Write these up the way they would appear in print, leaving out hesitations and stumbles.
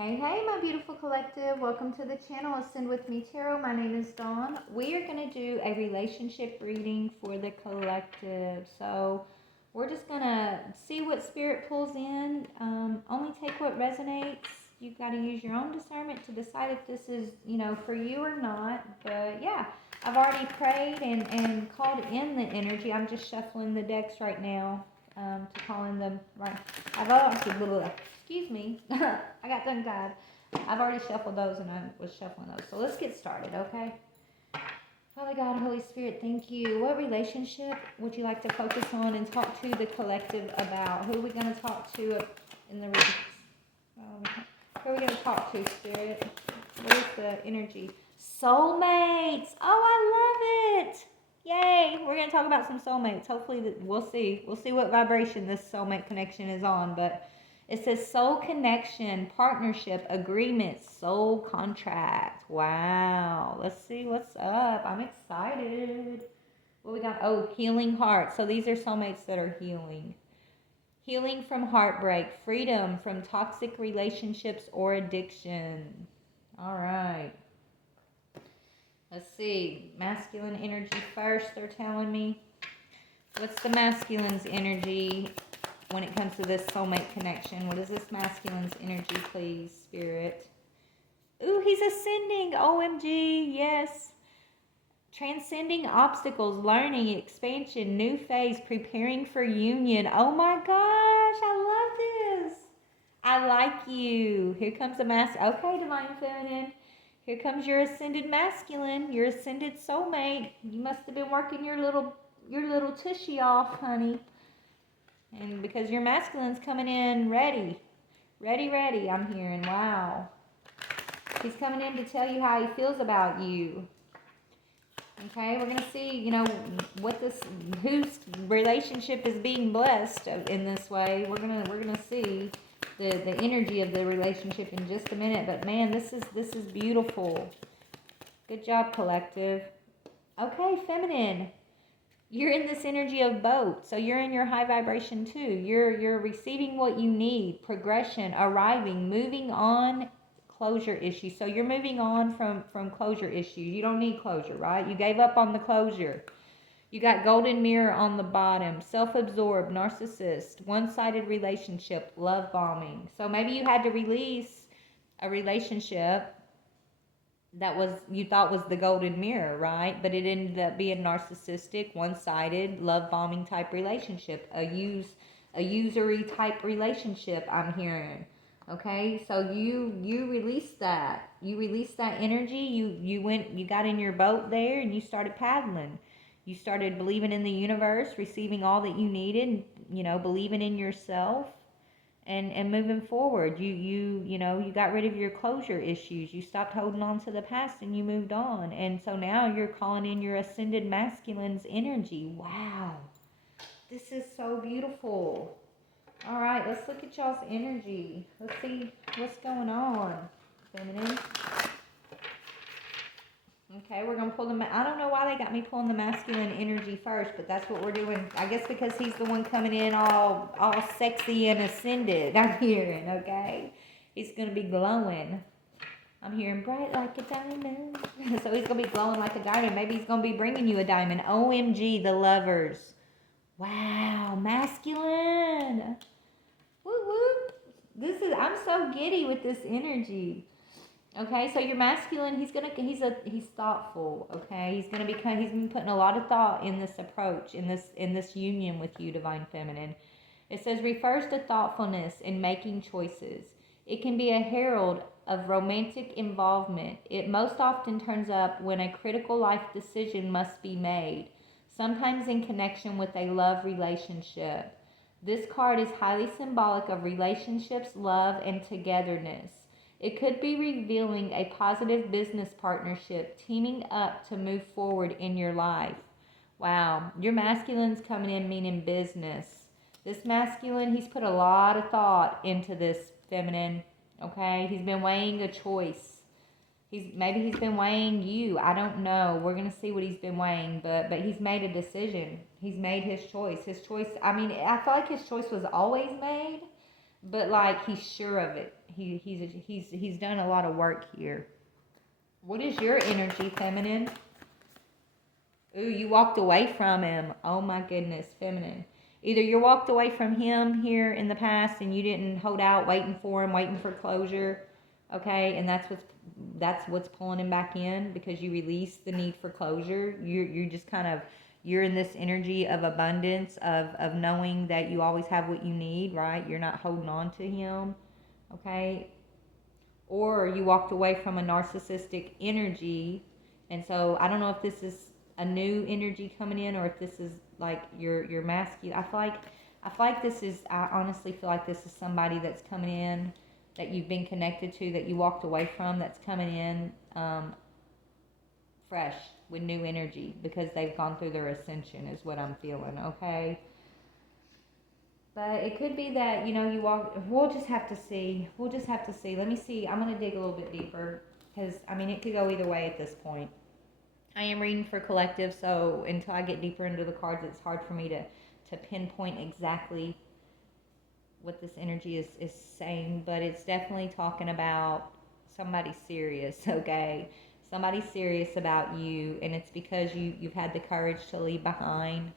Hey, hey, my beautiful collective. Welcome to the channel Ascend With Me Tarot. My name is Dawn. We are going to do a relationship reading for the collective. So we're just going to see what spirit pulls in. Only take what resonates. You've got to use your own discernment to decide if this is, for you or not. But yeah, I've already prayed and called in the energy. I'm just shuffling the decks right now to call in them. Right. I've already, excuse me, I got tongue tied. I've already shuffled those and I was shuffling those. So let's get started, okay? Father God, Holy Spirit, thank you. What relationship would you like to focus on and talk to the collective about? Who are we going to talk to in the readings? Who are we going to talk to, Spirit? What is the energy? Soulmates! Oh, I love it! Yay! We're going to talk about some soulmates. Hopefully, we'll see. We'll see what vibration this soulmate connection is on, but it says soul connection, partnership, agreement, soul contract. Wow. Let's see what's up. I'm excited. What we got? Oh, healing heart. So these are soulmates that are healing. Healing from heartbreak, freedom from toxic relationships or addiction. All right. Let's see. Masculine energy first, they're telling me. What's the masculine's energy when it comes to this soulmate connection? What is this masculine's energy, please, Spirit? Ooh, he's ascending. OMG, yes. Transcending obstacles, learning, expansion, new phase, preparing for union. Oh my gosh, I love this. I like you. Here comes the Okay, Divine Feminine. Here comes your ascended masculine, your ascended soulmate. You must have been working your little tushy off, honey. And because your masculine's coming in ready. Ready, I'm hearing. Wow. He's coming in to tell you how he feels about you. Okay, we're going to see, whose relationship is being blessed in this way. We're going to see the energy of the relationship in just a minute. But man, this is beautiful. Good job, collective. Okay, feminine. You're in this energy of both, so you're in your high vibration too. You're receiving what you need, progression, arriving, moving on, closure issues. So you're moving on from closure issues. You don't need closure, right? You gave up on the closure. You got golden mirror on the bottom, self-absorbed, narcissist, one-sided relationship, love bombing. So maybe you had to release a relationship that was you thought was the golden mirror, right? But it ended up being narcissistic, one-sided, love bombing type relationship, a usury type relationship. I'm hearing. Okay, so you released that. You released that energy. You got in your boat there and you started paddling. You started believing in the universe, receiving all that you needed. Believing in yourself and moving forward. You got rid of your closure issues. You stopped holding on to the past and you moved on. And so now you're calling in your ascended masculine's energy. Wow. This is so beautiful. All right, let's look at y'all's energy. Let's see what's going on, feminine. Okay, we're going to pull them. I don't know why they got me pulling the masculine energy first, but that's what we're doing. I guess because he's the one coming in all sexy and ascended, I'm hearing, okay? He's going to be glowing. I'm hearing bright like a diamond. So he's going to be glowing like a diamond. Maybe he's going to be bringing you a diamond. OMG, the lovers. Wow, masculine. Woo woo. I'm so giddy with this energy. Okay, so your masculine, he's thoughtful. Okay, he's been putting a lot of thought in this approach, in this union with you, divine feminine. It says refers to thoughtfulness in making choices. It can be a herald of romantic involvement. It most often turns up when a critical life decision must be made, sometimes in connection with a love relationship. This card is highly symbolic of relationships, love, and togetherness. It could be revealing a positive business partnership, teaming up to move forward in your life. Wow, your masculine's coming in meaning business. This masculine, he's put a lot of thought into this feminine, okay? He's been weighing a choice. Maybe he's been weighing you. I don't know. We're going to see what he's been weighing, but he's made a decision. He's made his choice. I feel like his choice was always made, but like he's sure of it. He's done a lot of work here. What is your energy, feminine? Ooh, you walked away from him. Oh my goodness, feminine. Either you walked away from him here in the past and you didn't hold out waiting for him, waiting for closure. Okay, and that's what's pulling him back in because you released the need for closure. You're just kind of you're in this energy of abundance of knowing that you always have what you need, right? You're not holding on to him. Okay? Or you walked away from a narcissistic energy, and so I don't know if this is a new energy coming in or if this is like your masculine. I feel like this is. I honestly feel like this is somebody that's coming in that you've been connected to that you walked away from that's coming in fresh with new energy because they've gone through their ascension is what I'm feeling. Okay. But it could be that, you walk, we'll just have to see. We'll just have to see. Let me see. I'm going to dig a little bit deeper because, it could go either way at this point. I am reading for collective, so until I get deeper into the cards, it's hard for me to pinpoint exactly what this energy is saying. But it's definitely talking about somebody serious, okay? Somebody serious about you, and it's because you've had the courage to leave behind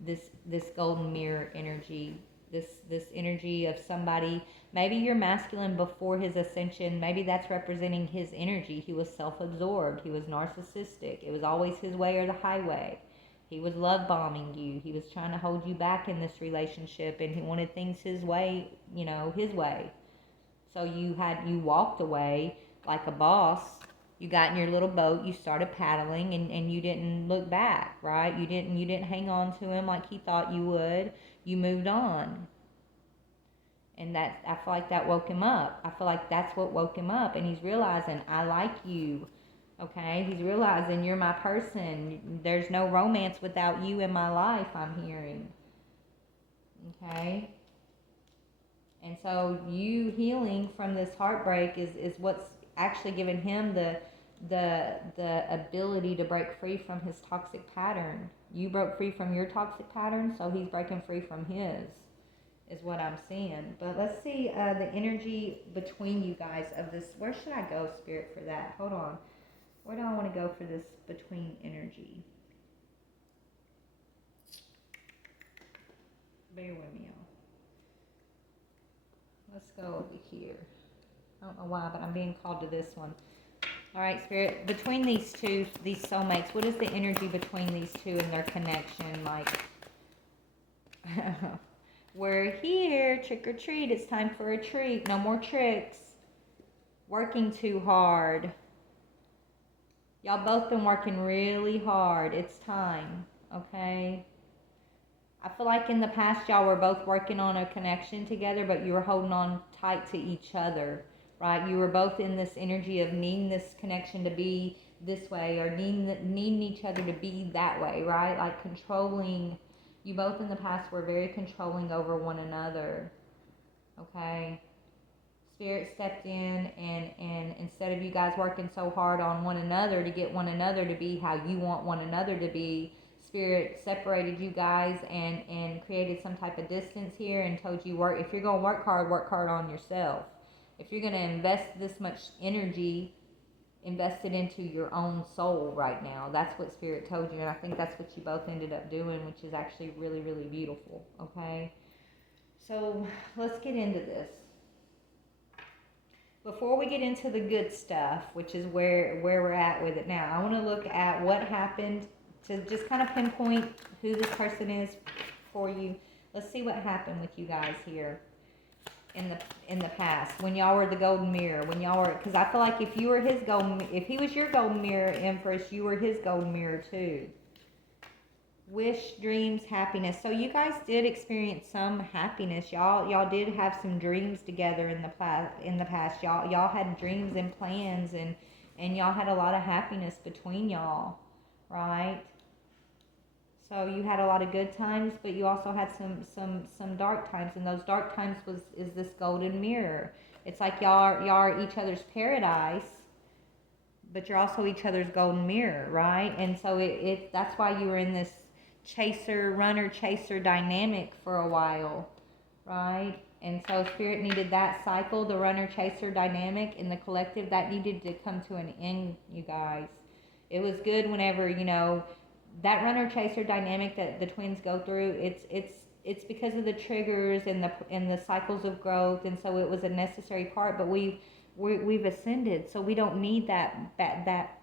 this golden mirror energy, this energy of somebody. Maybe you're masculine before his ascension. Maybe that's representing his energy. He was self-absorbed. He was narcissistic. It was always his way or the highway. He was love bombing you. He was trying to hold you back in this relationship, and he wanted things his way, his way. So you walked away like a boss. You got in your little boat, you started paddling, and you didn't look back, right? You didn't hang on to him like he thought you would. You moved on. And I feel like that woke him up. I feel like that's what woke him up, and he's realizing I like you. Okay? He's realizing you're my person. There's no romance without you in my life, I'm hearing. Okay? And so you healing from this heartbreak is what's actually given him the ability to break free from his toxic pattern. You broke free from your toxic pattern, so he's breaking free from his, is what I'm seeing. But let's see the energy between you guys of this. Where should I go, Spirit, for that? Hold on. Where do I want to go for this between energy? Bear with me, y'all. Let's go over here. I don't know why, but I'm being called to this one. All right, Spirit, between these two, these soulmates, what is the energy between these two and their connection? Like, we're here, trick or treat, it's time for a treat. No more tricks. Working too hard. Y'all both been working really hard. It's time, okay? I feel like in the past y'all were both working on a connection together, but you were holding on tight to each other, right? You were both in this energy of needing this connection to be this way or needing each other to be that way, right? Like controlling. You both in the past were very controlling over one another, okay? Spirit stepped in and instead of you guys working so hard on one another to get one another to be how you want one another to be, Spirit separated you guys and created some type of distance here and told you, if you're going to work hard on yourself. If you're going to invest this much energy, invest it into your own soul right now. That's what Spirit told you, and I think that's what you both ended up doing, which is actually really, really beautiful, okay? So let's get into this. Before we get into the good stuff, which is where we're at with it now, I want to look at what happened to just kind of pinpoint who this person is for you. Let's see what happened with you guys here in the past when y'all were the golden mirror. When y'all were, because I feel like if you were if he was your golden mirror, Empress, you were his golden mirror too. Wish, dreams, happiness. So you guys did experience some happiness. Y'all did have some dreams together in the past. Y'all had dreams and plans and y'all had a lot of happiness between y'all, right? So you had a lot of good times, but you also had some dark times, and those dark times is this golden mirror. It's like y'all are each other's paradise, but you're also each other's golden mirror, right? And so that's why you were in this runner chaser dynamic for a while, right? And so Spirit needed that cycle, the runner-chaser dynamic in the collective, that needed to come to an end, you guys. It was good whenever, that runner-chaser dynamic that the twins go through, it's because of the triggers and the cycles of growth, and so it was a necessary part, but we've ascended, so we don't need that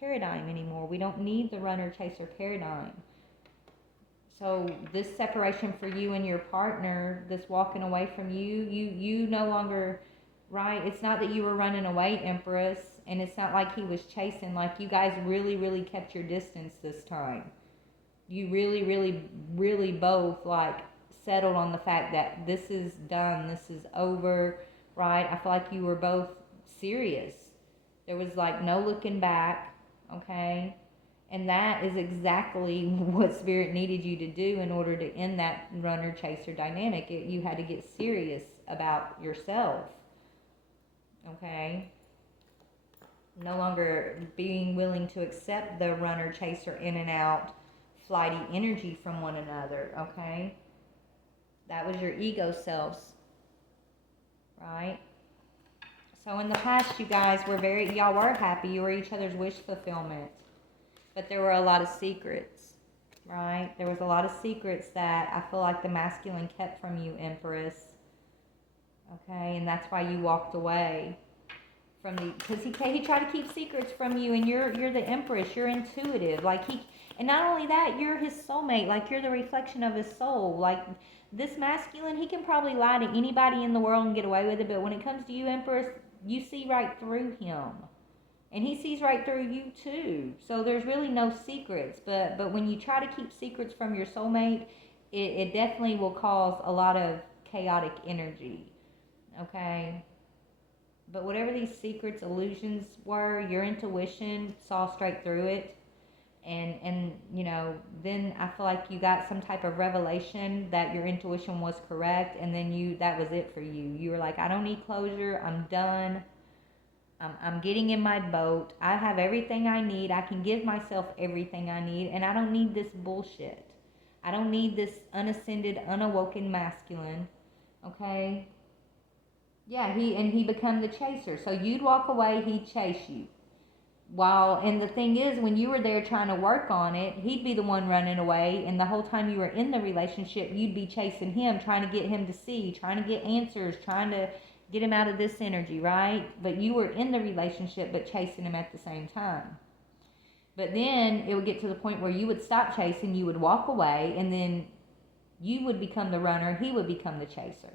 paradigm anymore. We don't need the runner-chaser paradigm. So this separation for you and your partner, this walking away from you no longer, right? It's not that you were running away, Empress, and it's not like he was chasing. Like, you guys really, really kept your distance this time. You really, really, really both, like, settled on the fact that this is done, this is over, right? I feel like you were both serious. There was, like, no looking back, okay? And that is exactly what Spirit needed you to do in order to end that runner-chaser dynamic. You had to get serious about yourself, okay? No longer being willing to accept the runner-chaser in and out, flighty energy from one another, okay? That was your ego selves, right? So in the past, you guys were y'all were happy. You were each other's wish fulfillment. But there were a lot of secrets, right? There was a lot of secrets that I feel like the masculine kept from you, Empress. Okay, and that's why you walked away from because he tried to keep secrets from you, and you're the Empress. You're intuitive, and not only that, you're his soulmate. Like, you're the reflection of his soul. Like, this masculine, he can probably lie to anybody in the world and get away with it. But when it comes to you, Empress, you see right through him. And he sees right through you too. So there's really no secrets. But when you try to keep secrets from your soulmate, it definitely will cause a lot of chaotic energy. Okay? But whatever these secrets, illusions were, your intuition saw straight through it. And then I feel like you got some type of revelation that your intuition was correct. And then that was it for you. You were like, I don't need closure. I'm done. I'm getting in my boat. I have everything I need. I can give myself everything I need, and I don't need this bullshit. I don't need this unascended, unawoken masculine. Okay? Yeah, he become the chaser. So you'd walk away, he'd chase you. And the thing is, when you were there trying to work on it, he'd be the one running away, and the whole time you were in the relationship, you'd be chasing him, trying to get him to see, trying to get answers, trying to get him out of this energy, right? But you were in the relationship, but chasing him at the same time. But then it would get to the point where you would stop chasing, you would walk away, and then you would become the runner, he would become the chaser,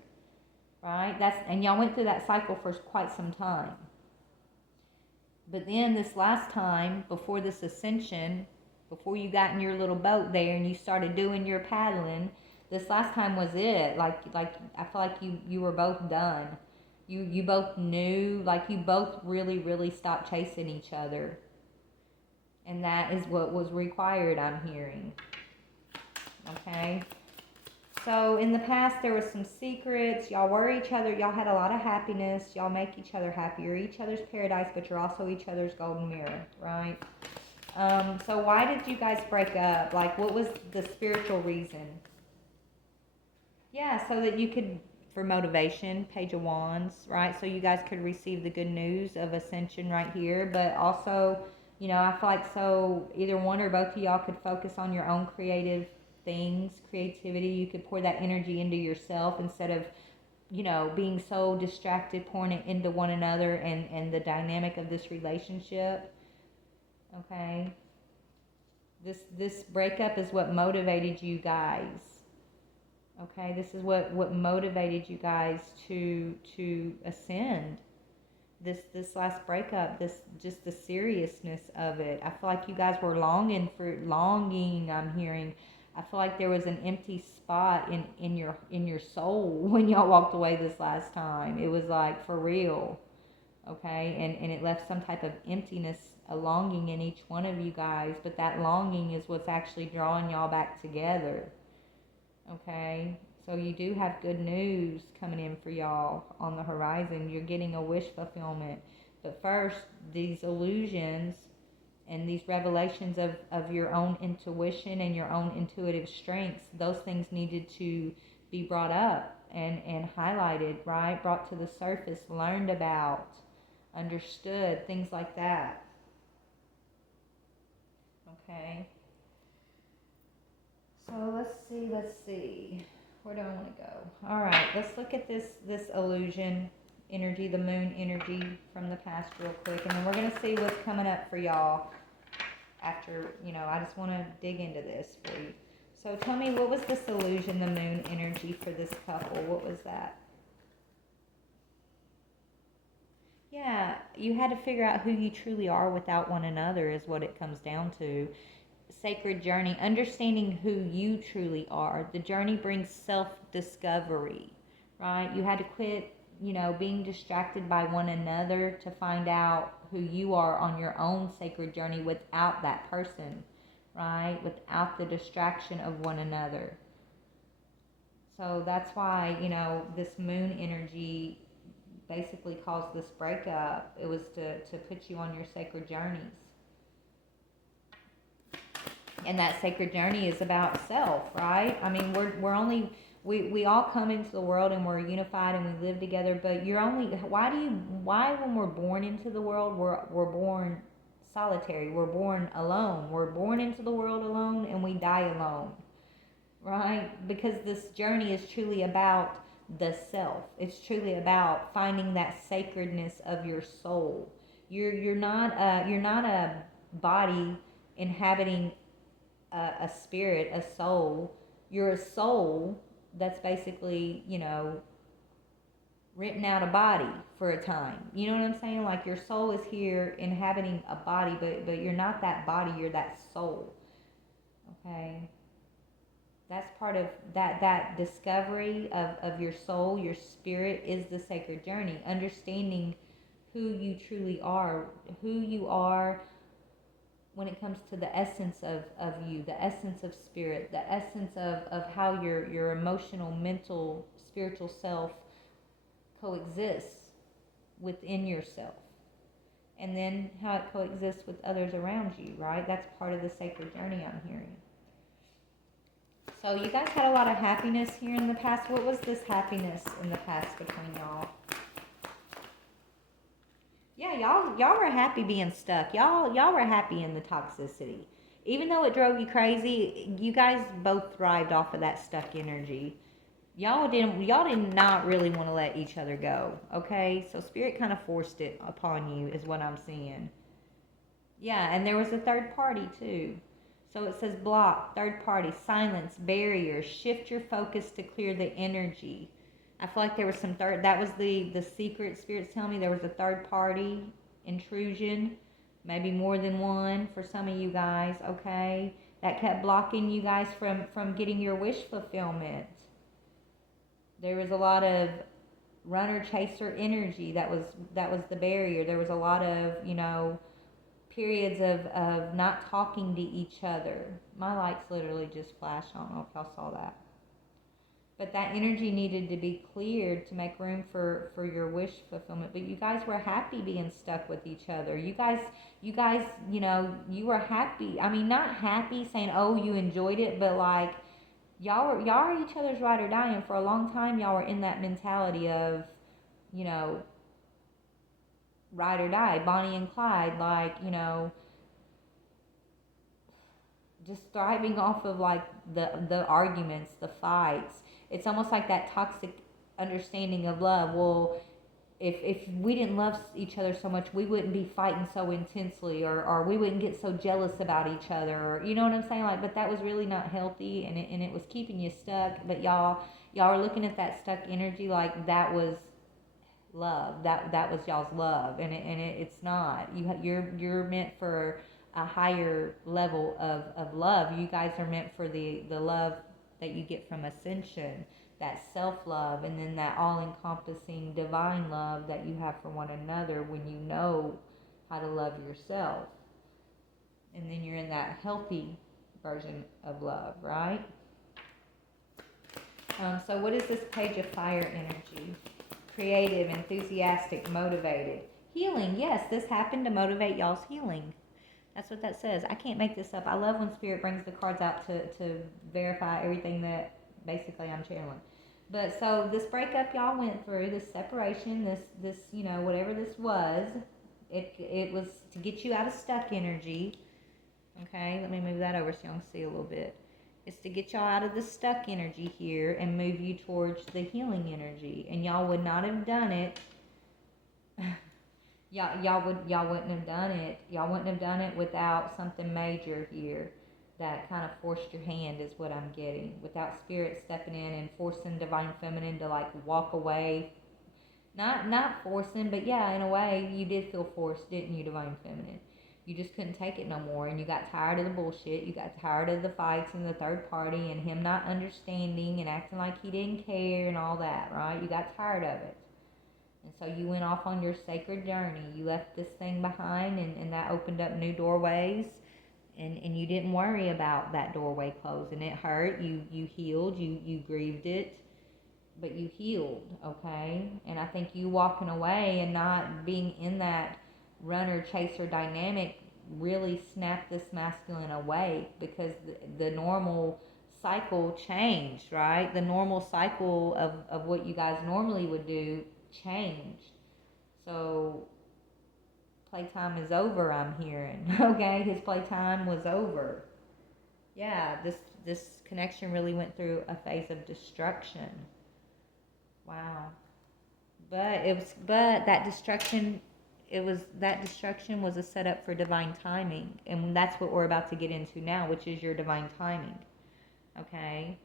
right? And y'all went through that cycle for quite some time. But then this last time, before this ascension, before you got in your little boat there and you started doing your paddling, this last time was it. Like I feel like you were both done. You both knew, like, you both really, really stopped chasing each other. And that is what was required, I'm hearing. Okay? So in the past, there was some secrets. Y'all were each other. Y'all had a lot of happiness. Y'all make each other happy. You're each other's paradise, but you're also each other's golden mirror, right? So why did you guys break up? Like, what was the spiritual reason? Yeah, so that you could... for motivation, Page of Wands, right? So you guys could receive the good news of ascension right here, but also, I feel like so either one or both of y'all could focus on your own creative things, creativity. You could pour that energy into yourself instead of, being so distracted, pouring it into one another and the dynamic of this relationship. Okay? This breakup is what motivated you guys. Okay, this is what motivated you guys to ascend. This last breakup, just the seriousness of it. I feel like you guys were longing. I'm hearing. I feel like there was an empty spot in your soul when y'all walked away this last time. It was like, for real. Okay, and it left some type of emptiness, a longing in each one of you guys. But that longing is what's actually drawing y'all back together. Okay, so you do have good news coming in for y'all on the horizon. You're getting a wish fulfillment. But first, these illusions and these revelations of your own intuition and your own intuitive strengths, those things needed to be brought up. and highlighted, right? Brought to the surface, learned about, understood, things like that. Okay. So let's see. Where do I want to go? All right, let's look at this illusion energy, the moon energy from the past real quick, and then we're going to see what's coming up for y'all after, I just want to dig into this for you. So tell me, what was this illusion, the moon energy for this couple? What was that? Yeah, you had to figure out who you truly are without one another is what it comes down to. Sacred journey, understanding who you truly are. The journey brings self-discovery, right? You had to quit, being distracted by one another to find out who you are on your own sacred journey without that person, right? Without the distraction of one another. So that's why, this moon energy basically caused this breakup. It was to put you on your sacred journeys. And that sacred journey is about self, right? I mean, we're only, we all come into the world and we're unified and we live together, but you're only, why when we're born into the world, we're born solitary, we're born alone, we're born into the world alone and we die alone, right? Because this journey is truly about the self. It's truly about finding that sacredness of your soul. You're not a body inhabiting a spirit, a soul. You're a soul that's basically, written out a body for a time. You know what I'm saying? Like your soul is here inhabiting a body, but you're not that body, you're that soul. Okay? That's part of that discovery of your soul, your spirit is the sacred journey. Understanding who you truly are, who you are when it comes to the essence of you, the essence of spirit, the essence of how your emotional, mental, spiritual self coexists within yourself. And then how it coexists with others around you, right? That's part of the sacred journey I'm hearing. So you guys had a lot of happiness here in the past. What was this happiness in the past between y'all? Yeah, y'all were happy being stuck. Y'all were happy in the toxicity. Even though it drove you crazy, you guys both thrived off of that stuck energy. Y'all did not really want to let each other go, okay? So spirit kind of forced it upon you is what I'm seeing. Yeah, and there was a third party too. So it says block, third party, silence, barrier, shift your focus to clear the energy. I feel like there was some third, that was the secret spirits telling me there was a third party intrusion, maybe more than one for some of you guys, okay? That kept blocking you guys from getting your wish fulfillment. There was a lot of runner chaser energy that was the barrier. There was a lot of, periods of not talking to each other. My lights literally just flashed. I don't know if y'all saw that. But that energy needed to be cleared to make room for your wish fulfillment. But you guys were happy being stuck with each other. You guys, you were happy. I mean, not happy saying, oh, you enjoyed it, but like, y'all are each other's ride or die. And for a long time, y'all were in that mentality of, ride or die, Bonnie and Clyde, like, just thriving off of like the arguments, the fights. It's almost like that toxic understanding of love. Well, if we didn't love each other so much, we wouldn't be fighting so intensely, or we wouldn't get so jealous about each other, or you know what I'm saying? Like, but that was really not healthy, and it was keeping you stuck. But y'all are looking at that stuck energy like that was love. That was y'all's love, and it's not. You're meant for a higher level of love. You guys are meant for the love that you get from ascension, that self-love, and then that all-encompassing divine love that you have for one another when you know how to love yourself. And then you're in that healthy version of love, right? So what is this Page of Fire energy? Creative, enthusiastic, motivated. Healing, yes, this happened to motivate y'all's healing. That's what that says. I can't make this up. I love when Spirit brings the cards out to verify everything that basically I'm channeling. But so this breakup y'all went through, this separation, this whatever this was, it was to get you out of stuck energy. Okay, let me move that over so y'all can see a little bit. It's to get y'all out of the stuck energy here and move you towards the healing energy. And y'all would not have done it. y'all wouldn't have done it. Y'all wouldn't have done it without something major here that kind of forced your hand, is what I'm getting. Without spirit stepping in and forcing divine feminine to like walk away. Not forcing, but yeah, in a way you did feel forced, didn't you, divine feminine? You just couldn't take it no more, and you got tired of the bullshit. You got tired of the fights and the third party and him not understanding and acting like he didn't care and all that, right? You got tired of it. And so you went off on your sacred journey. You left this thing behind, and that opened up new doorways. And you didn't worry about that doorway closing. It hurt. You healed. You grieved it. But you healed, okay? And I think you walking away and not being in that runner-chaser dynamic really snapped this masculine away, because the normal cycle changed, right? The normal cycle of what you guys normally would do changed. So playtime is over, I'm hearing. Okay, his playtime was over. Yeah, this connection really went through a phase of destruction. Wow. But that destruction was a setup for divine timing, and that's what we're about to get into now, which is your divine timing. Okay?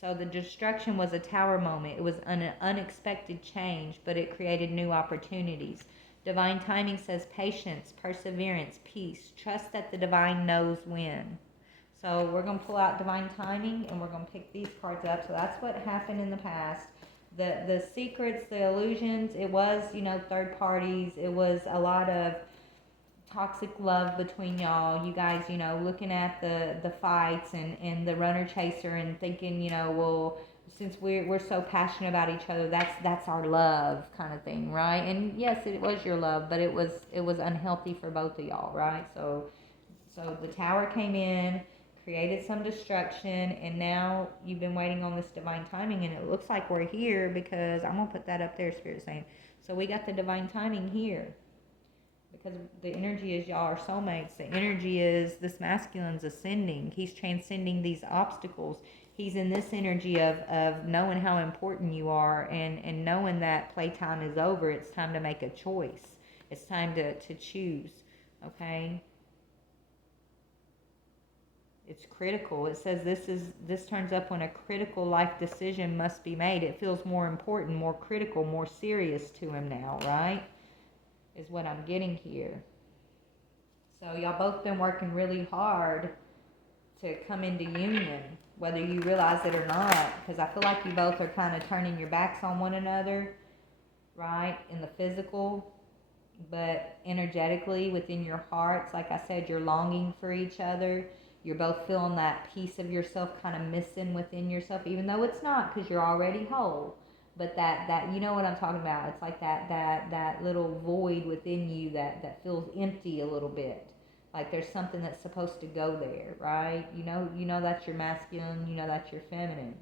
So the destruction was a tower moment. It was an unexpected change, but it created new opportunities. Divine timing says patience, perseverance, peace. Trust that the divine knows when. So we're going to pull out divine timing, and we're going to pick these cards up. So that's what happened in the past. The secrets, the illusions, it was, third parties. It was a lot of toxic love between y'all. You guys, looking at the fights and the runner chaser and thinking, well, since we're so passionate about each other, that's our love kind of thing, right? And yes, it was your love, but it was unhealthy for both of y'all, right? So the tower came in, created some destruction, and now you've been waiting on this divine timing, and it looks like we're here, because I'm going to put that up there, Spirit saying. So we got the divine timing here, because the energy is y'all are soulmates. The energy is this masculine's ascending. He's transcending these obstacles. He's in this energy of knowing how important you are, and knowing that playtime is over. It's time to make a choice. It's time to choose, okay? It's critical. It says this turns up when a critical life decision must be made. It feels more important, more critical, more serious to him now, right? Is what I'm getting here. So y'all both been working really hard to come into union, whether you realize it or not, because I feel like you both are kind of turning your backs on one another, right, in the physical, but energetically within your hearts, like I said, you're longing for each other. You're both feeling that piece of yourself kind of missing within yourself, even though it's not, because you're already whole. But that you know what I'm talking about. It's like that little void within you that feels empty a little bit. Like there's something that's supposed to go there, right? You know that's your masculine. You know that's your feminine.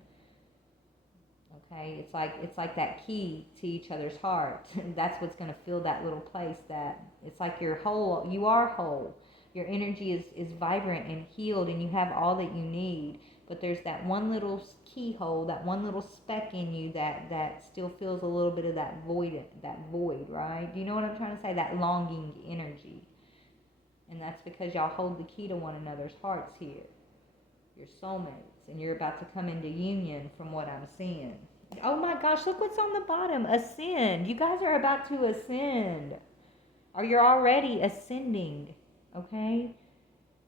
Okay, it's like that key to each other's heart. That's what's going to fill that little place. That it's like you're whole. You are whole. Your energy is vibrant and healed, and you have all that you need. But there's that one little keyhole, that one little speck in you that still feels a little bit of that void, right? Do you know what I'm trying to say? That longing energy. And that's because y'all hold the key to one another's hearts here. You're soulmates, and you're about to come into union from what I'm seeing. Oh my gosh, look what's on the bottom. Ascend. You guys are about to ascend. Or you're already ascending. Okay?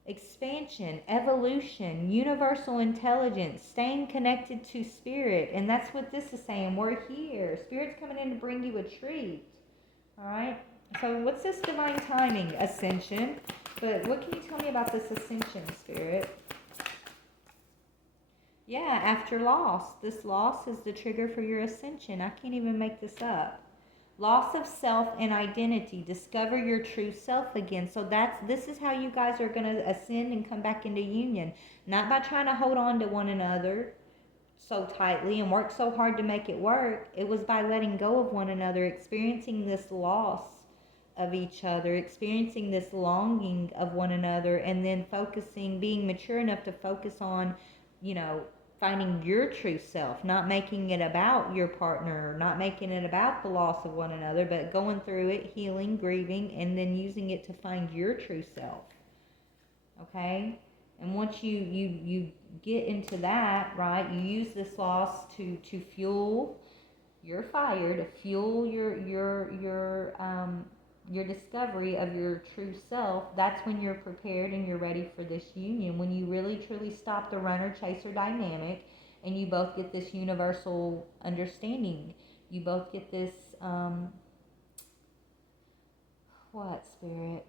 Expansion, evolution, universal intelligence, staying connected to spirit. And that's what this is saying. We're here. Spirit's coming in to bring you a treat. Alright? So what's this divine timing? Ascension. But what can you tell me about this ascension, Spirit? Yeah, after loss. This loss is the trigger for your ascension. I can't even make this up. Loss of self and identity. Discover your true self again. So this is how you guys are going to ascend and come back into union. Not by trying to hold on to one another so tightly and worked so hard to make it work, it was by letting go of one another, experiencing this loss of each other, experiencing this longing of one another, and then focusing, being mature enough to focus on, you know, finding your true self, not making it about your partner, not making it about the loss of one another, but going through it, healing, grieving, and then using it to find your true self. Okay? And once you get into that, right, you use this loss to fuel your fire, to fuel your discovery of your true self. That's when you're prepared and you're ready for this union. When you really truly stop the runner chaser dynamic, and you both get this universal understanding. You both get this what spirit?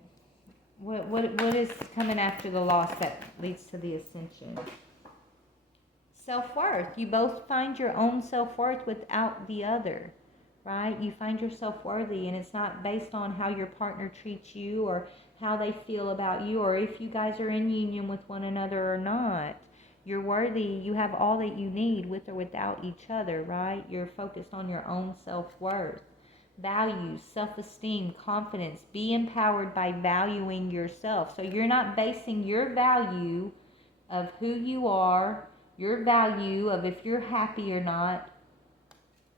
What is coming after the loss that leads to the ascension? Self-worth. You both find your own self-worth without the other, right? You find yourself worthy, and it's not based on how your partner treats you or how they feel about you or if you guys are in union with one another or not. You're worthy. You have all that you need with or without each other, right? You're focused on your own self-worth. Values, self-esteem, confidence. Be empowered by valuing yourself. So you're not basing your value of who you are, your value of if you're happy or not,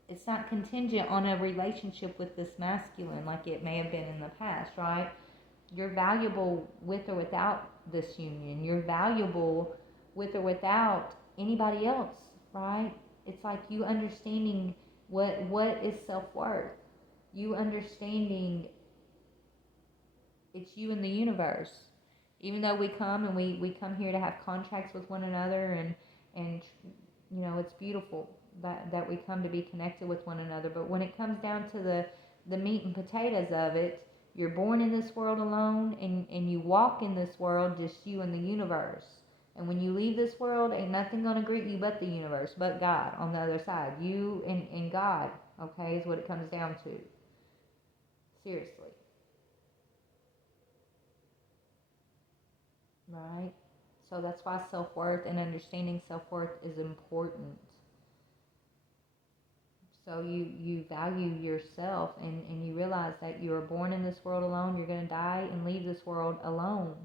it's not contingent on a relationship with this masculine like it may have been in the past, right? You're valuable with or without this union. You're valuable with or without anybody else, right? It's like you understanding what is self-worth. You understanding it's you in the universe. Even though we come and we come here to have contracts with one another, and you know, it's beautiful that we come to be connected with one another. But when it comes down to the meat and potatoes of it, you're born in this world alone, and you walk in this world just you and the universe. And when you leave this world, ain't nothing gonna greet you but the universe, but God on the other side. You and God, okay, is what it comes down to. Seriously. Right? So that's why self-worth and understanding self-worth is important. So you value yourself, and you realize that you are born in this world alone, you're going to die and leave this world alone.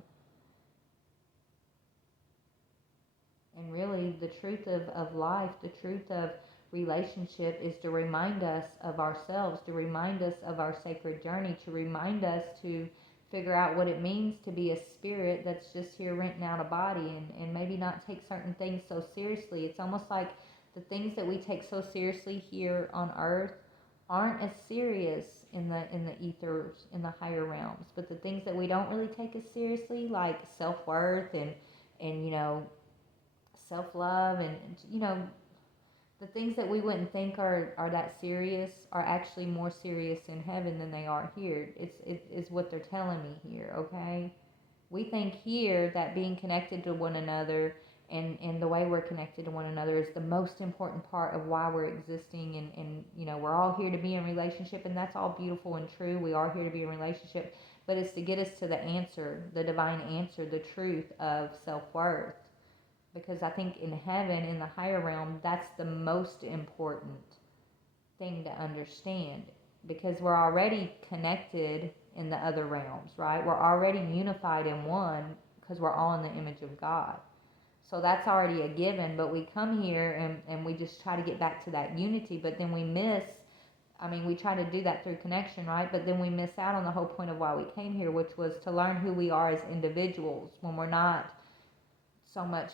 And really the truth of life, the truth of relationship is to remind us of ourselves, to remind us of our sacred journey, to remind us to figure out what it means to be a spirit that's just here renting out a body, and maybe not take certain things so seriously. It's almost like the things that we take so seriously here on earth aren't as serious in the ethers, in the higher realms. But the things that we don't really take as seriously, like self-worth and you know, self-love, and you know, the things that we wouldn't think are that serious are actually more serious in heaven than they are here. It is what they're telling me here, okay? We think here that being connected to one another, and the way we're connected to one another is the most important part of why we're existing, and you know, we're all here to be in relationship, and that's all beautiful and true. We are here to be in relationship, but it's to get us to the answer, the divine answer, the truth of self-worth. Because I think in heaven, in the higher realm, that's the most important thing to understand, because we're already connected in the other realms, right? We're already unified in one because we're all in the image of God. So that's already a given, but we come here and we just try to get back to that unity, but then we miss, I mean, we try to do that through connection, right? But then we miss out on the whole point of why we came here, which was to learn who we are as individuals when we're not so much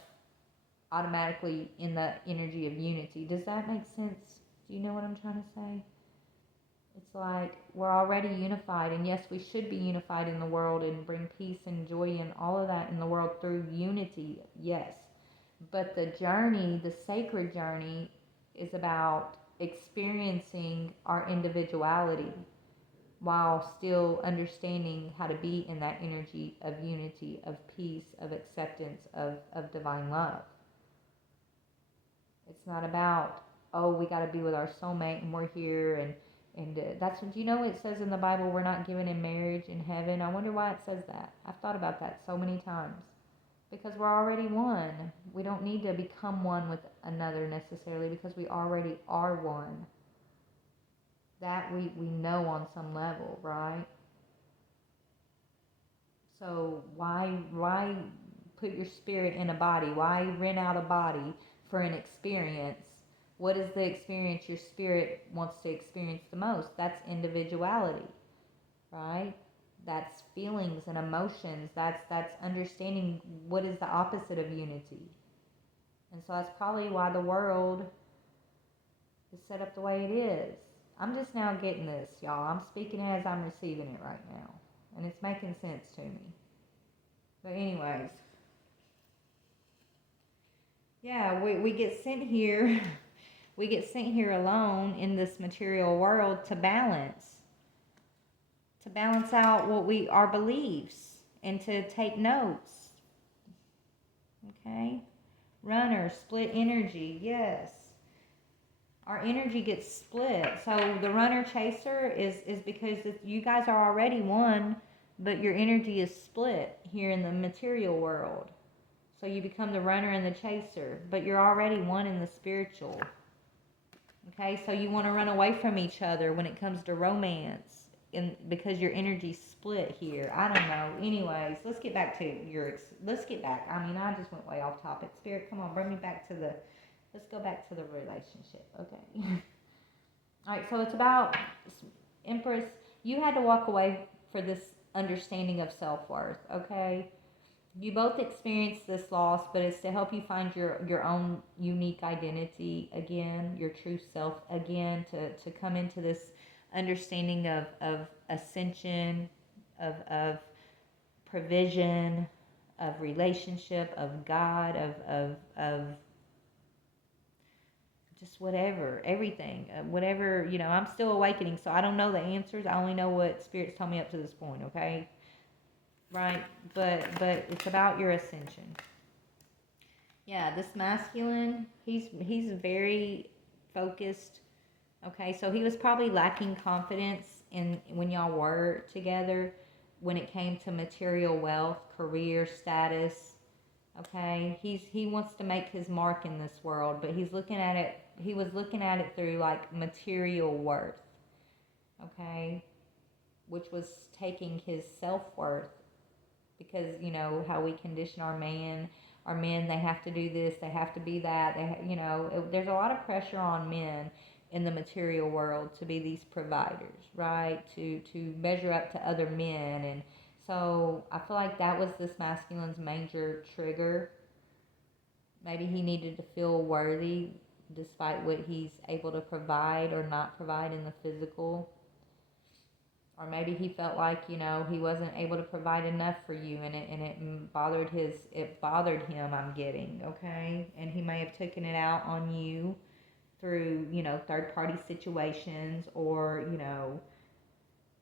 automatically in the energy of unity. Does that make sense? Do you know what I'm trying to say? It's like we're already unified, and yes, we should be unified in the world and bring peace and joy and all of that in the world through unity, yes. But the journey, the sacred journey, is about experiencing our individuality while still understanding how to be in that energy of unity, of peace, of acceptance, of divine love. It's not about, oh, we got to be with our soulmate and we're here, and that's what, you know, it says in the Bible we're not given in marriage in heaven. I wonder why it says that. I've thought about that so many times. because we're already one. We don't need to become one with another necessarily, because we already are one. That we know on some level, right? So why put your spirit in a body? Why rent out a body for an experience? What is the experience your spirit wants to experience the most? That's individuality, right? That's feelings and emotions. That's understanding what is the opposite of unity. And so that's probably why the world is set up the way it is. I'm just now getting this, y'all. I'm speaking as I'm receiving it right now. And it's making sense to me. But anyways, yeah, we get sent here. We get sent here alone in this material world to balance out our beliefs, and to take notes. Okay? Runner, split energy, yes. Our energy gets split. So the runner chaser is because you guys are already one, but your energy is split here in the material world. So you become the runner and the chaser, but you're already one in the spiritual. Okay, so you want to run away from each other when it comes to romance, because your energy's split here. I don't know. Anyways, let's get back. I mean, I just went way off topic. Spirit, come on, bring me back to let's go back to the relationship. Okay. All right, so it's about Empress. You had to walk away for this understanding of self-worth, okay? You both experience this loss, but it's to help you find your own unique identity again, your true self again, to come into this understanding of ascension, of provision, of relationship, of God, of just whatever, everything, whatever, I'm still awakening, so I don't know the answers. I only know what Spirit's told me up to this point, okay? Right? But it's about your ascension. Yeah, this masculine, he's very focused. Okay, so he was probably lacking confidence in when y'all were together, when it came to material wealth, career status. Okay, he wants to make his mark in this world, but he was looking at it through like material worth. Okay, which was taking his self-worth, because how we condition our men, they have to do this, they have to be that, there's a lot of pressure on men in the material world to be these providers, right? To measure up to other men. And so I feel like that was this masculine's major trigger. Maybe he needed to feel worthy despite what he's able to provide or not provide in the physical. Or maybe he felt like he wasn't able to provide enough for you, and it bothered him. I'm getting, okay, and he may have taken it out on you through third party situations, or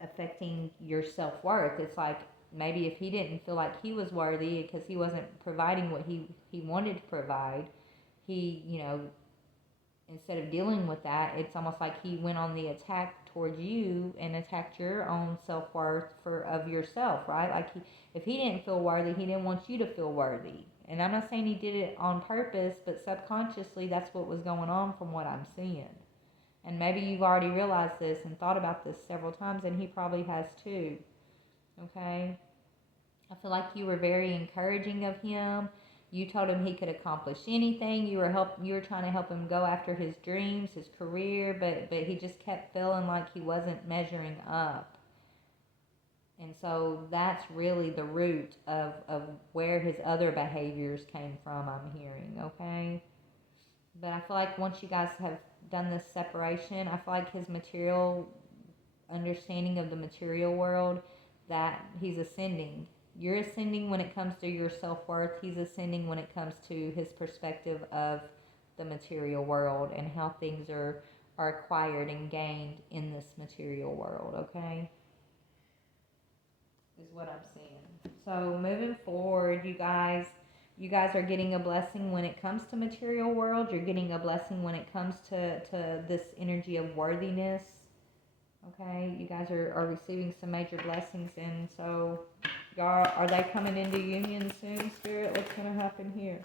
affecting your self worth. It's like, maybe if he didn't feel like he was worthy because he wasn't providing what he wanted to provide, he instead of dealing with that, it's almost like he went on the attack towards you and attacked your own self-worth of yourself, right? Like, if he didn't feel worthy, he didn't want you to feel worthy. And I'm not saying he did it on purpose, but subconsciously that's what was going on from what I'm seeing. And maybe you've already realized this and thought about this several times, and he probably has too. Okay? I feel like you were very encouraging of him. You told him he could accomplish anything. You were trying to help him go after his dreams, his career, but he just kept feeling like he wasn't measuring up. And so that's really the root of where his other behaviors came from, I'm hearing, okay? But I feel like once you guys have done this separation, I feel like his material understanding of the material world, that he's ascending. You're ascending when it comes to your self-worth. He's ascending when it comes to his perspective of the material world and how things are acquired and gained in this material world, okay? Is what I'm seeing. So moving forward, you guys are getting a blessing when it comes to material world. You're getting a blessing when it comes to this energy of worthiness. Okay, you guys are receiving some major blessings, and so Are they coming into union soon, Spirit? What's going to happen here?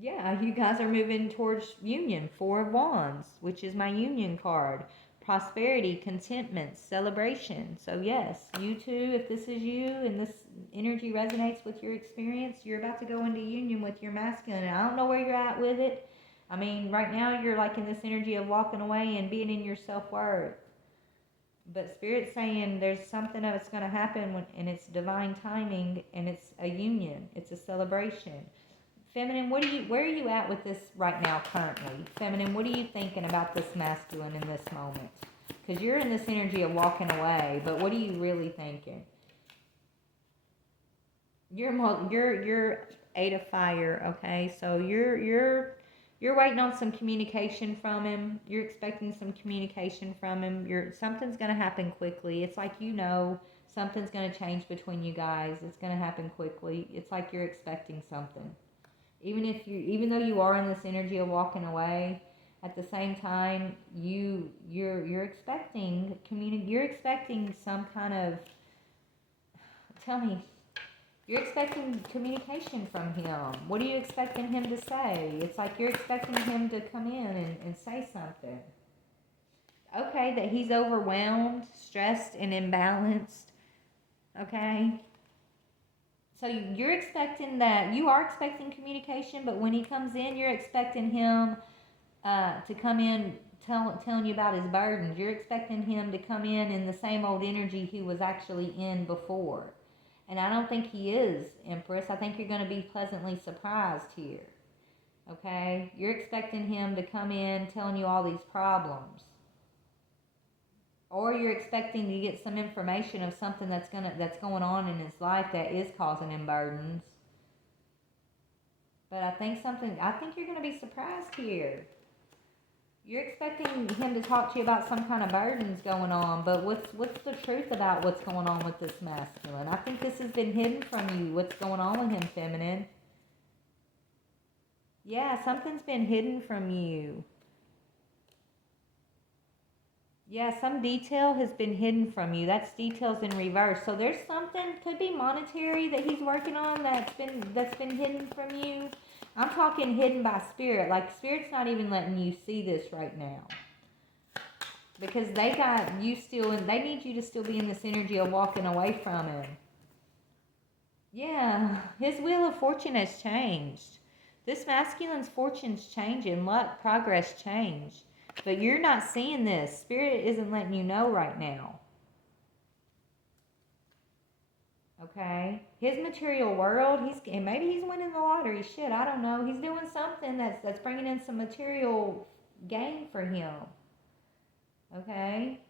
Yeah, you guys are moving towards union. 4 of Wands, which is my union card. Prosperity, contentment, celebration. So yes, you too, if this is you and this energy resonates with your experience, you're about to go into union with your masculine. And I don't know where you're at with it. I mean, right now you're like in this energy of walking away and being in your self-worth. But Spirit's saying there's something that's going to happen and it's divine timing, and it's a union. It's a celebration. Feminine, where are you at with this right now currently? Feminine, what are you thinking about this masculine in this moment? Because you're in this energy of walking away, but what are you really thinking? You're 8 of fire, okay? So you're waiting on some communication from him. You're expecting some communication from him. Something's going to happen quickly. It's like, you know, something's going to change between you guys. It's going to happen quickly. It's like you're expecting something. Even though you are in this energy of walking away, at the same time you're expecting you're expecting some kind of, tell me, you're expecting communication from him. What are you expecting him to say? It's like you're expecting him to come in and say something. Okay, that he's overwhelmed, stressed, and imbalanced. Okay? So you're expecting that, you are expecting communication, but when he comes in, you're expecting him to come in telling you about his burdens. You're expecting him to come in the same old energy he was actually in before. And I don't think he is, Empress. I think you're going to be pleasantly surprised here. Okay? You're expecting him to come in telling you all these problems. Or you're expecting to get some information of something that's going on in his life that is causing him burdens. But I think you're going to be surprised here. You're expecting him to talk to you about some kind of burdens going on, but what's the truth about what's going on with this masculine? I think this has been hidden from you, what's going on with him, feminine. Yeah, something's been hidden from you. Yeah, some detail has been hidden from you. That's details in reverse. So there's something, could be monetary, that he's working on that's been hidden from you. I'm talking hidden by Spirit. Like, Spirit's not even letting you see this right now. Because they got you still, and they need you to still be in this energy of walking away from him. Yeah, his wheel of fortune has changed. This masculine's fortune's changing. Luck, progress, change. But you're not seeing this. Spirit isn't letting you know right now. Okay? His material world, maybe he's winning the lottery. Shit, I don't know. He's doing something that's bringing in some material gain for him. Okay?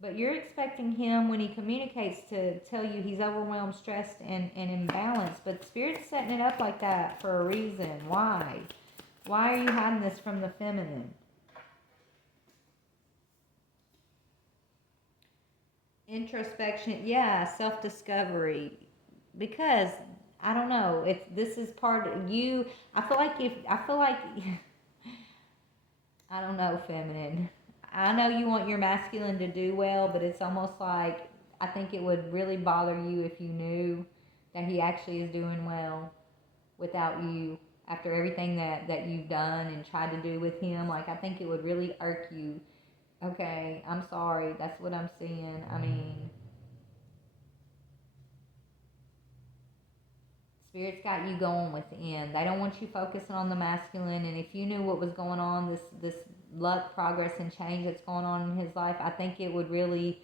But you're expecting him, when he communicates, to tell you he's overwhelmed, stressed, and imbalanced. But Spirit's setting it up like that for a reason. Why? Why are you hiding this from the feminine? Introspection, yeah, self-discovery. Because, I don't know, this is part of you. I feel like, I don't know, feminine. I know you want your masculine to do well, but it's almost like, I think it would really bother you if you knew that he actually is doing well without you. After everything that you've done and tried to do with him, like, I think it would really irk you. Okay, I'm sorry, that's what I'm seeing. I mean, Spirit's got you going within. They don't want you focusing on the masculine, and if you knew what was going on, this luck, progress, and change that's going on in his life, I think it would really,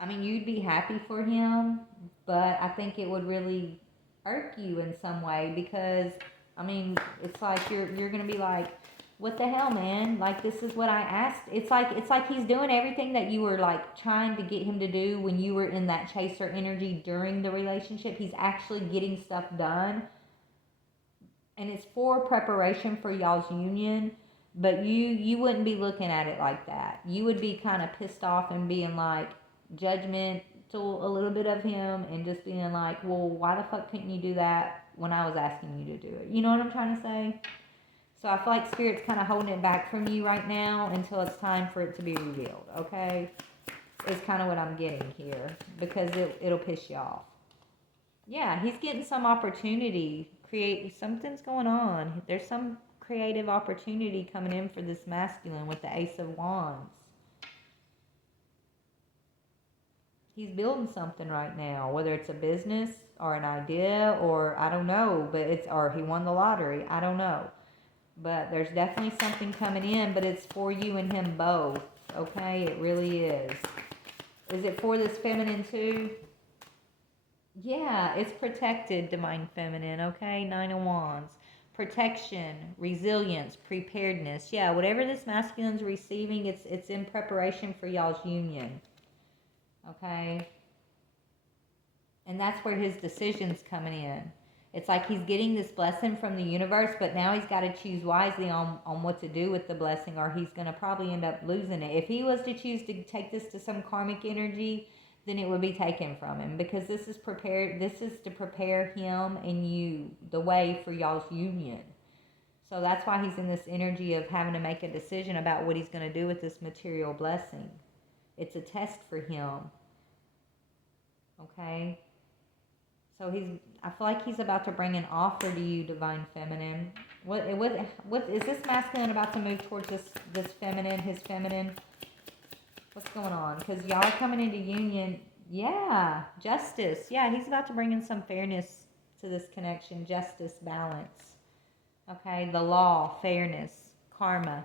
I mean, you'd be happy for him, but I think it would really irk you in some way, because I mean, it's like you're gonna be like, what the hell, man? Like, this is what I asked. It's like he's doing everything that you were like trying to get him to do when you were in that chaser energy during the relationship. He's actually getting stuff done, and it's for preparation for y'all's union. But you wouldn't be looking at it like that. You would be kind of pissed off and being like judgmental a little bit of him, and just being like, well, why the fuck couldn't you do that when I was asking you to do it? You know what I'm trying to say? So I feel like Spirit's kind of holding it back from you right now until it's time for it to be revealed, okay? is kind of what I'm getting here, because it'll piss you off. Yeah, he's getting some opportunity. Something's going on. There's some creative opportunity coming in for this masculine with the Ace of Wands. He's building something right now, whether it's a business or an idea, or I don't know, or he won the lottery. I don't know. But there's definitely something coming in, but it's for you and him both. Okay, it really is. Is it for this feminine too? Yeah, it's protected, Divine Feminine. Okay, 9 of Wands. Protection, resilience, preparedness. Yeah, whatever this masculine's receiving, it's in preparation for y'all's union. Okay? And that's where his decision's coming in. It's like he's getting this blessing from the universe, but now he's got to choose wisely on what to do with the blessing, or he's going to probably end up losing it. If he was to choose to take this to some karmic energy, then it would be taken from him, because this is to prepare him and you the way for y'all's union. So that's why he's in this energy of having to make a decision about what he's going to do with this material blessing. It's a test for him. Okay? So I feel like he's about to bring an offer to you, Divine Feminine. What is this masculine about to move towards this feminine, his feminine? What's going on? Because y'all are coming into union. Yeah, justice. Yeah, he's about to bring in some fairness to this connection. Justice, balance. Okay, the law, fairness, karma.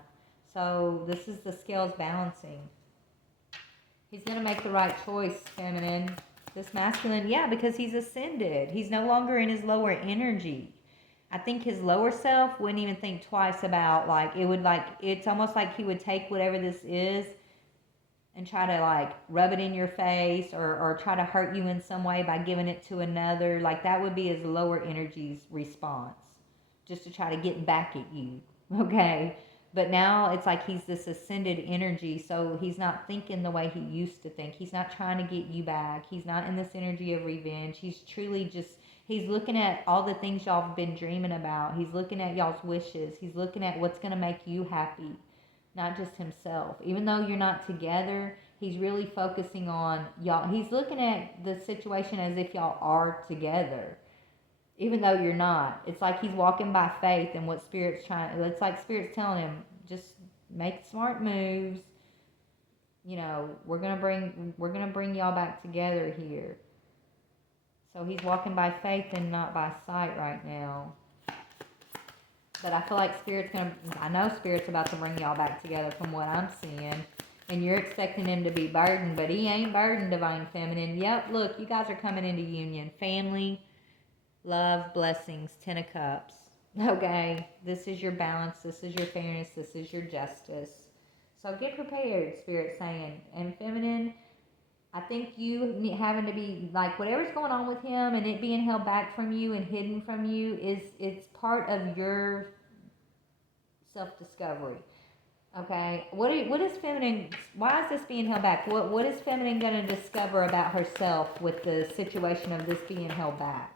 So this is the scales balancing. He's going to make the right choice, feminine. This masculine, yeah, because he's ascended. He's no longer in his lower energy. I think his lower self wouldn't even think twice about, it's almost like he would take whatever this is and try to rub it in your face, or try to hurt you in some way by giving it to another. Like that would be his lower energy's response, just to try to get back at you. Okay? But now it's like he's this ascended energy, so he's not thinking the way he used to think. He's not trying to get you back. He's not in this energy of revenge. He's truly he's looking at all the things y'all have been dreaming about. He's looking at y'all's wishes. He's looking at what's going to make you happy, not just himself. Even though you're not together, he's really focusing on y'all. He's looking at the situation as if y'all are together, even though you're not. It's like he's walking by faith, and what it's like Spirit's telling him, just make smart moves. You know, we're gonna bring y'all back together here. So he's walking by faith and not by sight right now. But I feel like I know Spirit's about to bring y'all back together from what I'm seeing. And you're expecting him to be burdened, but he ain't burdened, Divine Feminine. Yep, look, you guys are coming into union. Family, love, blessings, 10 of Cups. Okay, this is your balance, this is your fairness, this is your justice. So get prepared, Spirit's saying. And Feminine, I think you having to be, whatever's going on with him and it being held back from you and hidden from you, it's part of your self-discovery. Okay, what is Feminine, why is this being held back? What is Feminine going to discover about herself with the situation of this being held back?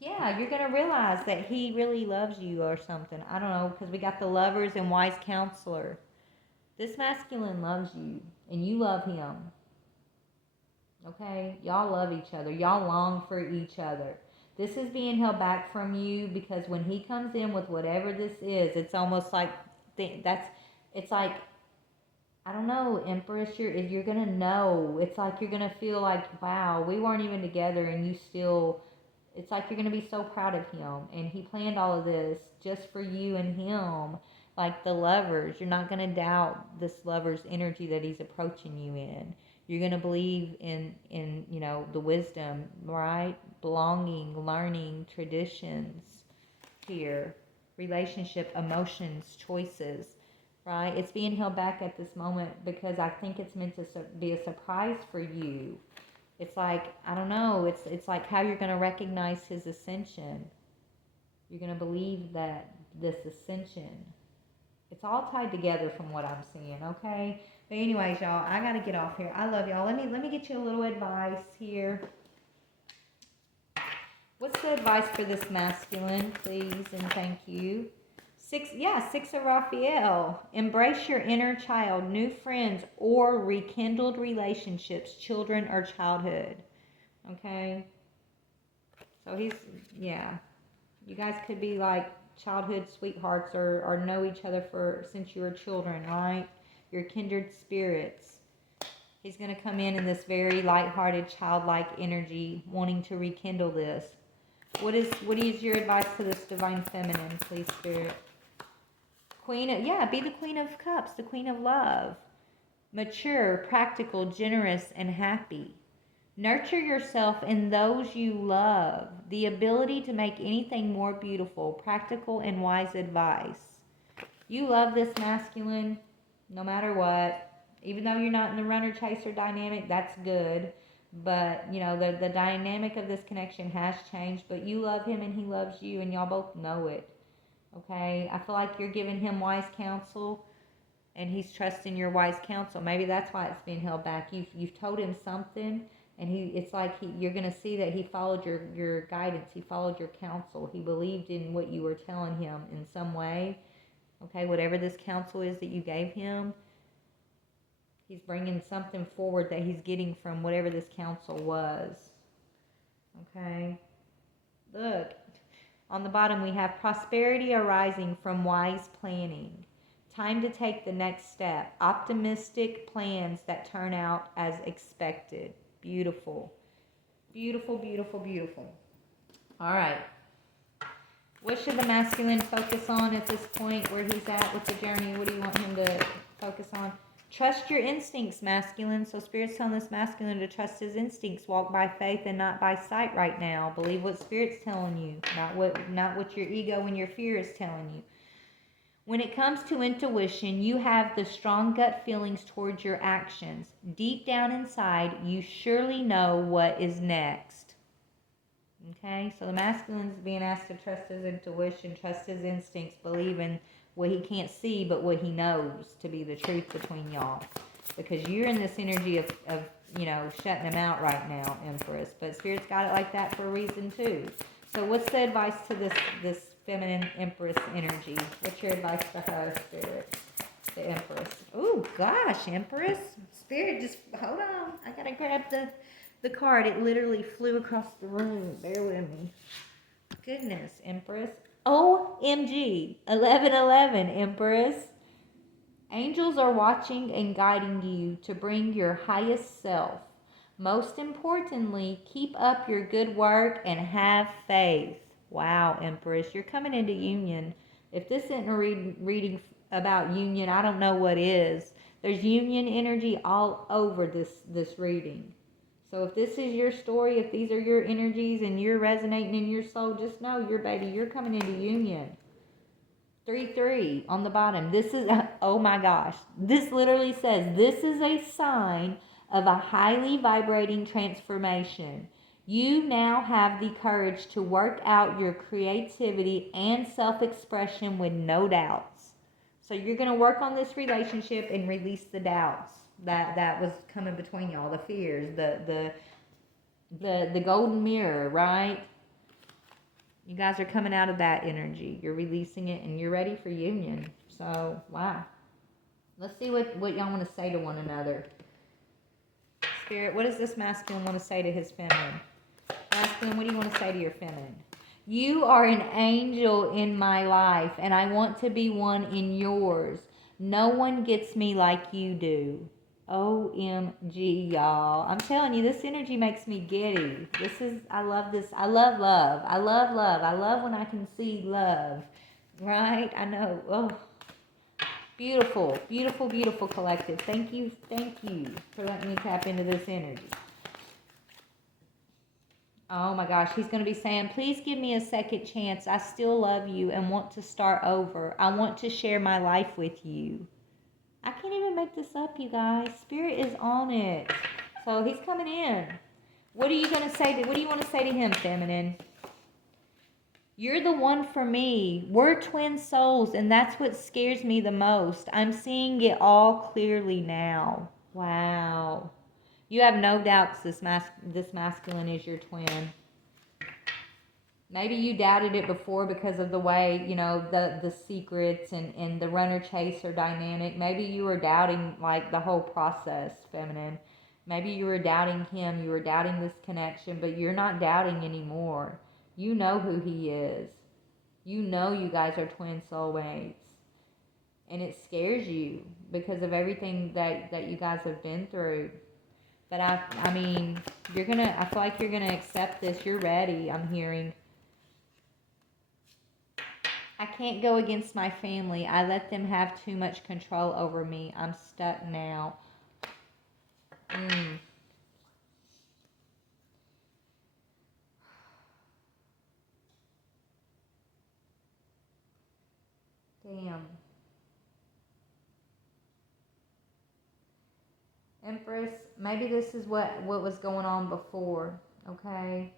Yeah, you're going to realize that he really loves you or something. I don't know, because we got the Lovers and Wise Counselor. This masculine loves you, and you love him. Okay? Y'all love each other. Y'all long for each other. This is being held back from you because when he comes in with whatever this is, it's almost like, it's like, I don't know, Empress, you're going to know. It's like you're going to feel like, wow, we weren't even together and you still... It's like you're going to be so proud of him. And he planned all of this just for you and him. Like the Lovers. You're not going to doubt this lover's energy that he's approaching you in. You're going to believe in the wisdom, right? Belonging, learning, traditions here. Relationship, emotions, choices, right? It's being held back at this moment because I think it's meant to be a surprise for you. It's like, I don't know, it's like how you're going to recognize his ascension. You're going to believe that this ascension. It's all tied together from what I'm seeing, okay? But anyways, y'all, I got to get off here. I love y'all. Let me get you a little advice here. What's the advice for this masculine, please, and thank you? Six of Raphael. Embrace your inner child, new friends, or rekindled relationships, children or childhood. Okay? So yeah. You guys could be like childhood sweethearts or know each other since you were children, right? Your kindred spirits. He's going to come in this very lighthearted, childlike energy, wanting to rekindle this. What is your advice to this divine feminine, please, Spirit? Be the Queen of Cups, the Queen of Love. Mature, practical, generous, and happy. Nurture yourself and those you love. The ability to make anything more beautiful, practical, and wise advice. You love this masculine no matter what. Even though you're not in the runner-chaser dynamic, that's good. But, the dynamic of this connection has changed. But you love him and he loves you, and y'all both know it. Okay? I feel like you're giving him wise counsel, and he's trusting your wise counsel. Maybe that's why it's being held back. You've told him something, and you're going to see that he followed your guidance. He followed your counsel. He believed in what you were telling him in some way. Okay, whatever this counsel is that you gave him, he's bringing something forward that he's getting from whatever this counsel was. Okay, look. On the bottom, we have prosperity arising from wise planning. Time to take the next step. Optimistic plans that turn out as expected. Beautiful. Beautiful, beautiful, beautiful. All right. What should the masculine focus on at this point where he's at with the journey? What do you want him to focus on? Trust your instincts, masculine. So Spirit's telling this masculine to trust his instincts. Walk by faith and not by sight right now. Believe what Spirit's telling you, not what your ego and your fear is telling you. When it comes to intuition, you have the strong gut feelings towards your actions. Deep down inside, you surely know what is next. Okay, so the masculine is being asked to trust his intuition, trust his instincts, believe in what he can't see, but what he knows to be the truth between y'all. Because you're in this energy of shutting him out right now, Empress. But Spirit's got it like that for a reason too. So what's the advice to this feminine Empress energy? What's your advice to her, Spirit? The Empress. Oh gosh, Empress. Spirit, just hold on. I gotta grab the card. It literally flew across the room. Bear with me. Goodness, Empress. OMG. 1111, Empress. Angels are watching and guiding you to bring your highest self. Most importantly, keep up your good work and have faith. Wow, Empress, you're coming into union. If this isn't a reading about union, I don't know what is. There's union energy all over this reading. So if this is your story, if these are your energies and you're resonating in your soul, just know you're coming into union. 3-3 on the bottom. This is, oh my gosh. This literally says, this is a sign of a highly vibrating transformation. You now have the courage to work out your creativity and self-expression with no doubts. So you're going to work on this relationship and release the doubts that was coming between y'all, the fears, the golden mirror, right? You guys are coming out of that energy. You're releasing it and you're ready for union. So, wow. Let's see what y'all want to say to one another. Spirit, what does this masculine want to say to his feminine? Masculine, what do you want to say to your feminine? You are an angel in my life, and I want to be one in yours. No one gets me like you do. OMG, y'all. I'm telling you, this energy makes me giddy. I love this. I love love. I love love. I love when I can see love. Right? I know. Oh, beautiful, beautiful, beautiful collective. Thank you for letting me tap into this energy. Oh my gosh, he's going to be saying, please give me a second chance. I still love you and want to start over. I want to share my life with you. I can't even make this up, you guys. Spirit is on it. So he's coming in. What do you want to say to him, feminine? You're the one for me. We're twin souls, and that's what scares me the most. I'm seeing it all clearly now. Wow. You have no doubts this masculine is your twin. Maybe you doubted it before because of the way, the secrets and the runner chaser dynamic. Maybe you were doubting like the whole process, feminine. Maybe you were doubting him, you were doubting this connection, but you're not doubting anymore. You know who he is. You know you guys are twin soulmates. And it scares you because of everything that you guys have been through. But I mean, I feel like you're gonna accept this. You're ready, I'm hearing. I can't go against my family. I let them have too much control over me. I'm stuck now. Mm. Damn. Empress, maybe this is what was going on before, okay?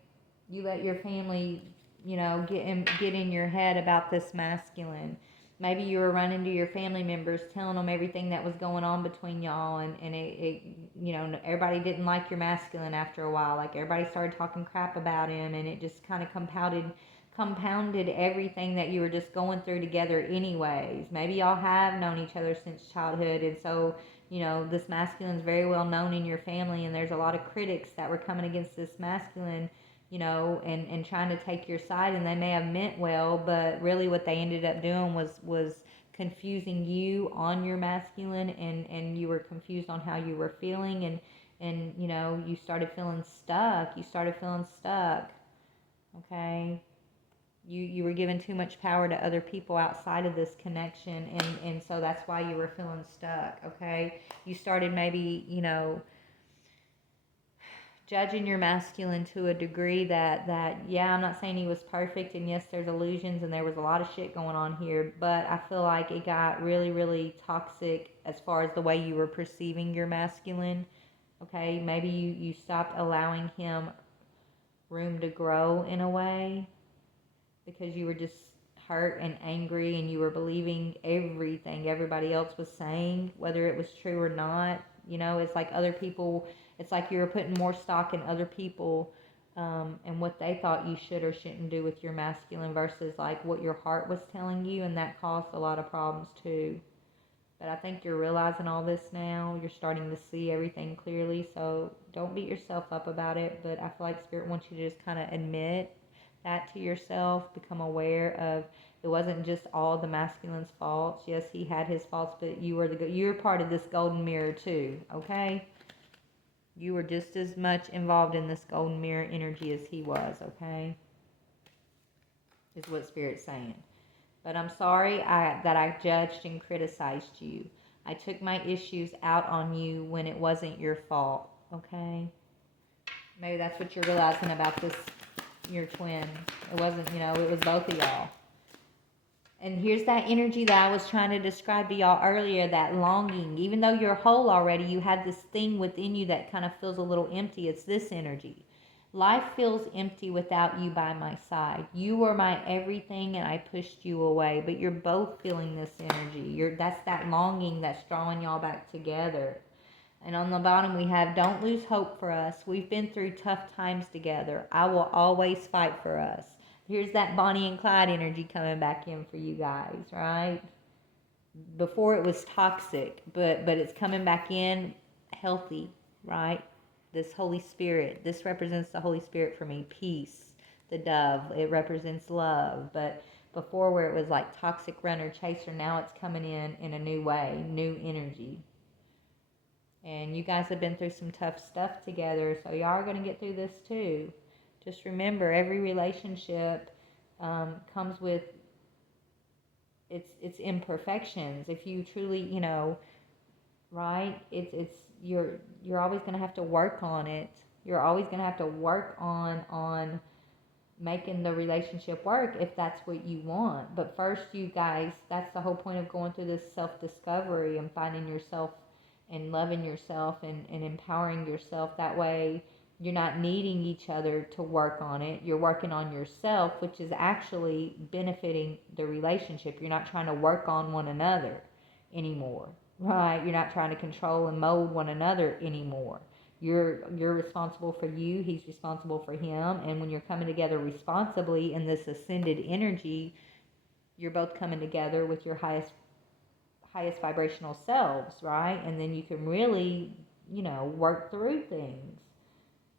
You let your family, get in your head about this masculine. Maybe you were running to your family members, telling them everything that was going on between y'all, and everybody didn't like your masculine after a while. Like, everybody started talking crap about him, and it just kind of compounded everything that you were just going through together anyways. Maybe y'all have known each other since childhood, and so this masculine is very well known in your family, and there's a lot of critics that were coming against this masculine, and trying to take your side, and they may have meant well, but really what they ended up doing was confusing you on your masculine, and you were confused on how you were feeling, and you started feeling stuck. Okay. You were given too much power to other people outside of this connection, and so that's why you were feeling stuck. Okay. You started maybe judging your masculine to a degree that yeah, I'm not saying he was perfect, and yes, there's illusions and there was a lot of shit going on here, but I feel like it got really, really toxic as far as the way you were perceiving your masculine. Okay. Maybe you stopped allowing him room to grow in a way because you were just hurt and angry, and you were believing everything everybody else was saying, whether it was true or not. It's like other people, it's like you were putting more stock in other people, and what they thought you should or shouldn't do with your masculine versus like what your heart was telling you, and that caused a lot of problems too. But I think you're realizing all this now. You're starting to see everything clearly, so don't beat yourself up about it. But I feel like Spirit wants you to just kind of admit that to yourself, become aware of it wasn't just all the masculine's faults. Yes, he had his faults, but you're part of this golden mirror too, okay? You were just as much involved in this golden mirror energy as he was, okay? Is what Spirit's saying. But I'm sorry that I judged and criticized you. I took my issues out on you when it wasn't your fault, okay? Maybe that's what you're realizing about this, your twin. It wasn't, it was both of y'all. And here's that energy that I was trying to describe to y'all earlier, that longing. Even though you're whole already, you have this thing within you that kind of feels a little empty. It's this energy. Life feels empty without you by my side. You were my everything, and I pushed you away. But you're both feeling this energy. That's that longing that's drawing y'all back together. And on the bottom we have, don't lose hope for us. We've been through tough times together. I will always fight for us. Here's that Bonnie and Clyde energy coming back in for you guys, right? Before it was toxic, but it's coming back in healthy, right? This Holy Spirit, this represents the Holy Spirit for me. Peace, the dove, it represents love. But before, where it was like toxic runner chaser, now it's coming in a new way, new energy. And you guys have been through some tough stuff together, so y'all are going to get through this too. Just remember, every relationship comes with its imperfections. If you truly, right, you're always going to have to work on it. You're always going to have to work on making the relationship work if that's what you want. But first, you guys, that's the whole point of going through this self-discovery and finding yourself and loving yourself and empowering yourself. That way you're not needing each other to work on it. You're working on yourself, which is actually benefiting the relationship. You're not trying to work on one another anymore, right? You're not trying to control and mold one another anymore. You're responsible for you, he's responsible for him, and when you're coming together responsibly in this ascended energy, you're both coming together with your highest vibrational selves, right? And then you can really, work through things.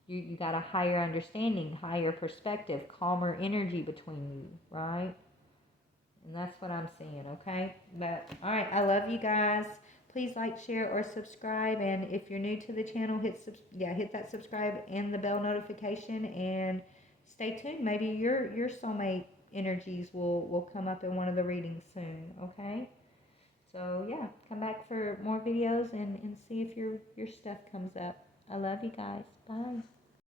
You got a higher understanding, higher perspective, calmer energy between you, right? And that's what I'm seeing, okay? But, all right, I love you guys. Please like, share, or subscribe. And if you're new to the channel, hit that subscribe and the bell notification. And stay tuned. Maybe your soulmate energies will come up in one of the readings soon, okay? So, yeah, come back for more videos and see if your stuff comes up. I love you guys. Bye.